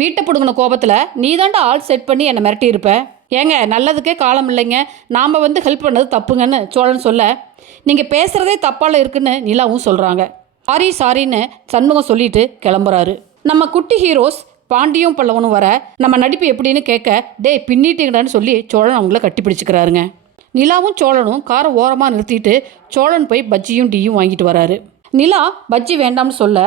வீட்டை பிடுங்கின கோபத்தில் நீ தாண்டா ஆள் செட் பண்ணி என்னை மிரட்டி இருப்ப. ஏங்க நல்லதுக்கே காலம் இல்லைங்க, நாம் ஹெல்ப் பண்ணது தப்புங்கன்னு சோழன் சொல்ல, நீங்கள் பேசுகிறதே தப்பால் இருக்குன்னு நிலாவும் சொல்கிறாங்க. சாரின்னு சண்முகம் சொல்லிட்டு கிளம்புறாரு. நம்ம குட்டி ஹீரோஸ் பாண்டியும் பல்லவனும் வர நம்ம நடிப்பு எப்படின்னு கேட்க, டே பின்னிட்டீங்கடான்னு சொல்லி சோழன் அவங்கள கட்டி பிடிச்சிக்கிறாருங்க. நிலாவும் சோழனும் காரை ஓரமாக நிறுத்திட்டு சோழன் போய் பஜ்ஜியும் டீயும் வாங்கிட்டு வராரு. நிலா பஜ்ஜி வேண்டாம்னு சொல்ல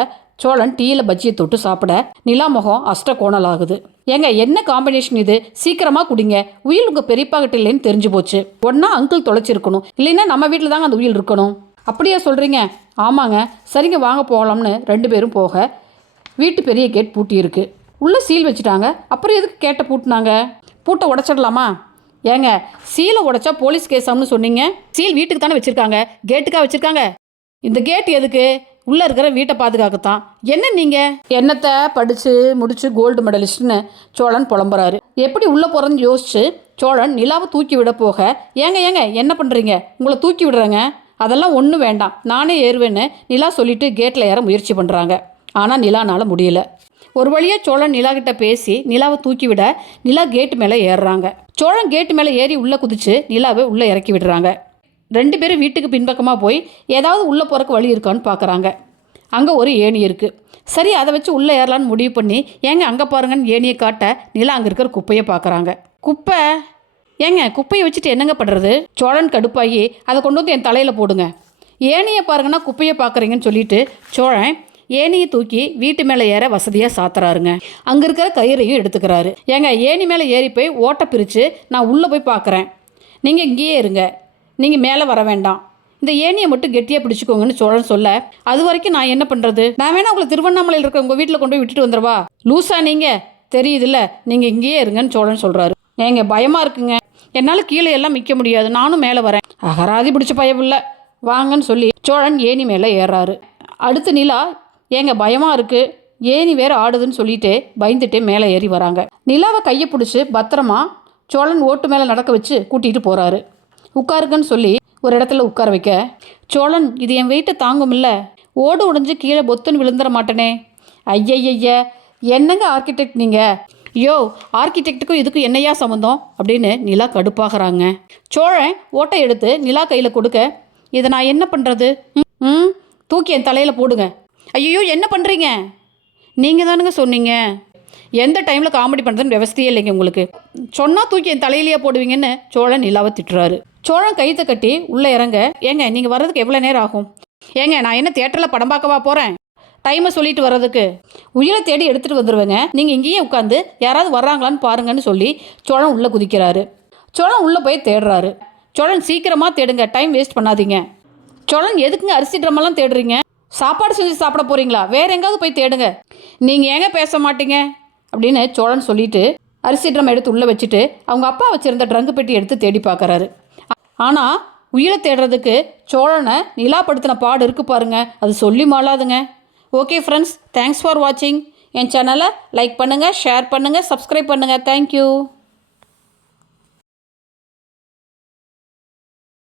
சோழன் டீயில் பஜ்ஜியை தொட்டு சாப்பிட நிலா முகம் அஷ்ட கோணல் ஆகுது. ஏங்க என்ன காம்பினேஷன் இது, சீக்கிரமாக குடிங்க, உயில் உங்கள் பெரியப்பா கிட்ட இல்லைன்னு தெரிஞ்சு போச்சு. ஒன்றா அங்கிள் தொலைச்சிருக்கணும், இல்லைன்னா நம்ம வீட்டில் தாங்க அந்த உயில் இருக்கணும். அப்படியே சொல்கிறீங்க? ஆமாங்க. சரிங்க வாங்க போகலாம்னு 2 பேரும் போக வீட்டு பெரிய கேட் பூட்டி இருக்கு. உள்ளே சீல் வச்சுட்டாங்க. அப்புறம் எதுக்கு கேட்டை பூட்டினாங்க? பூட்டை உடச்சிடலாமா? ஏங்க சீலை உடைச்சா போலீஸ் கேஸாம்னு சொன்னீங்க. சீல் வீட்டுக்கு தானே வச்சுருக்காங்க, கேட்டுக்காக வச்சுருக்காங்க. இந்த கேட் எதுக்கு? உள்ளே இருக்கிற வீட்டை பாதுகாக்கத்தான். என்ன நீங்கள் என்னத்தை படித்து முடித்து கோல்டு மெடலிஸ்ட்னு சோழன் புலம்புறாரு. எப்படி உள்ளே போகிறேன்னு யோசிச்சு சோழன் நிலாவை தூக்கி விட போக, ஏங்க என்ன பண்ணுறீங்க, உங்களை தூக்கி விடுறேங்க, அதெல்லாம் ஒன்றும் வேண்டாம், நானே ஏறுவேன்னு நிலா சொல்லிட்டு கேட்டில் ஏற முயற்சி பண்ணுறாங்க. ஆனால் நிலானால் முடியல. ஒரு வழியாக சோழன் நிலா கிட்ட பேசி நிலாவை தூக்கி விட நிலா கேட்டு மேலே ஏறுறாங்க. சோழன் கேட்டு மேலே ஏறி உள்ளே குதிச்சு நிலாவை உள்ளே இறக்கி விடுறாங்க. 2 பேரும் வீட்டுக்கு பின்பக்கமாக போய் ஏதாவது உள்ளே போகிறக்கு வழி இருக்கான்னு பார்க்குறாங்க. அங்கே ஒரு ஏணி இருக்குது. சரி அதை வச்சு உள்ளே ஏறலான்னு முடிவு பண்ணி, ஏங்க அங்கே பாருங்கன்னு ஏணியை காட்ட நிலா அங்கே இருக்கிற குப்பையை பார்க்குறாங்க. குப்பை? ஏங்க குப்பையை வச்சுட்டு என்னங்க பண்ணுறது? சோழன் கடுப்பாகி அதை கொண்டு வந்து என் தலையில் போடுங்க. ஏணியை பாருங்கன்னா குப்பையை பார்க்குறீங்கன்னு சொல்லிட்டு சோழன் ஏணியை தூக்கி வீட்டு மேலே ஏற வசதியாக சாத்துறாருங்க. அங்கே இருக்கிற கயிறையும் எடுத்துக்கிறாரு. ஏங்க ஏணி மேலே ஏறி போய் ஓட்டை பிரித்து நான் உள்ளே போய் பார்க்குறேன், நீங்கள் இங்கேயே இருங்க, நீங்கள் மேலே வர வேண்டாம், இந்த ஏணியை மட்டும் கெட்டியாக பிடிச்சிக்கோங்கன்னு சோழன் சொல்ல, அது வரைக்கும் நான் என்ன பண்ணுறது? நான் வேணா உங்களை திருவண்ணாமலையில் இருக்க உங்கள் வீட்டில் கொண்டு போய் விட்டுட்டு வந்துடுவா? லூஸா நீங்கள்? தெரியுதில்ல, நீங்கள் இங்கேயே இருங்கன்னு சோழன் சொல்கிறாரு. ஏங்க பயமாக இருக்குங்க, என்னால் கீழே எல்லாம் மிக்க முடியாது, நானும் மேலே வரேன். அகராதி பிடிச்ச பயமில்லை, வாங்கன்னு சொல்லி சோழன் ஏணி மேலே ஏறாரு. அடுத்து நிலா, ஏங்க பயமாக இருக்குது, ஏணி வேறு ஆடுதுன்னு சொல்லிட்டு பயந்துட்டே மேலே ஏறி வராங்க. நிலாவை கையை பிடிச்சி பத்திரமா சோழன் ஓட்டு மேலே நடக்க வச்சு கூட்டிகிட்டு போகிறாரு. உட்காருங்கன்னு சொல்லி ஒரு இடத்துல உட்கார வைக்க, சோழன் இது என் வெயிட்டை தாங்குமில்ல, ஓடு உடைஞ்சு கீழே பொத்துன்னு விழுந்துட மாட்டேனே. ஐயய்ய என்னங்க ஆர்கிடெக்ட் நீங்கள்? ஐயோ ஆர்கிடெக்டுக்கும் இதுக்கும் என்னையா சம்மந்தம் அப்படின்னு நிலா கடுப்பாகிறாங்க. சோழன் ஓட்டை எடுத்து நிலா கையில் கொடுக்க, இதை நான் என்ன பண்ணுறது? தூக்கி என் தலையில் போடுங்க. ஐயோ என்ன பண்ணுறீங்க? நீங்கள் தானுங்க சொன்னீங்க எந்த டைமில் காமெடி பண்ணுறதுன்னு விவசாயே இல்லைங்க உங்களுக்கு. சொன்னால் தூக்கி என் தலையிலேயே போடுவீங்கன்னு சோழன் நிலாவை திட்டுறாரு. சோழன் கைத்தை கட்டி உள்ளே இறங்க, ஏங்க நீங்கள் வர்றதுக்கு எவ்வளோ நேரம் ஆகும்? ஏங்க நான் என்ன தியேட்டரில் படம் பார்க்கவா போகிறேன்? டைமை சொல்லிட்டு வர்றதுக்கு உயிரை தேடி எடுத்துகிட்டு வந்துடுவேங்க, நீங்கள் இங்கேயே உட்காந்து யாராவது வர்றாங்களான்னு பாருங்கன்னு சொல்லி சோழன் உள்ளே குதிக்கிறாரு. சோழன் உள்ளே போய் தேடுறாரு. சோழன் சீக்கிரமாக தேடுங்க, டைம் வேஸ்ட் பண்ணாதீங்க. சோழன் எதுக்குங்க அரிசி ட்ரம்மெல்லாம் தேடுறீங்க? சாப்பாடு செஞ்சு சாப்பிட போகிறீங்களா? வேறு எங்காவது போய் தேடுங்க, நீங்கள் ஏங்க பேச மாட்டீங்க அப்படின்னு சோழன் சொல்லிட்டு அரிசி ட்ரம் எடுத்து உள்ளே வச்சுட்டு அவங்க அப்பா வச்சுருந்த ட்ரங்கு பெட்டி எடுத்து தேடி பார்க்குறாரு. ஆனால் உயிரை தேடுறதுக்கு சோழனை நிலாப்படுத்தின பாடு இருக்குது பாருங்க, அது சொல்லி மாளாதுங்க. ஓகே ஃப்ரெண்ட்ஸ், தேங்க்ஸ் ஃபார் வாட்சிங். என் சேனலை லைக் பண்ணுங்கள், ஷேர் பண்ணுங்கள், சப்ஸ்கிரைப் பண்ணுங்கள். தேங்க்யூ.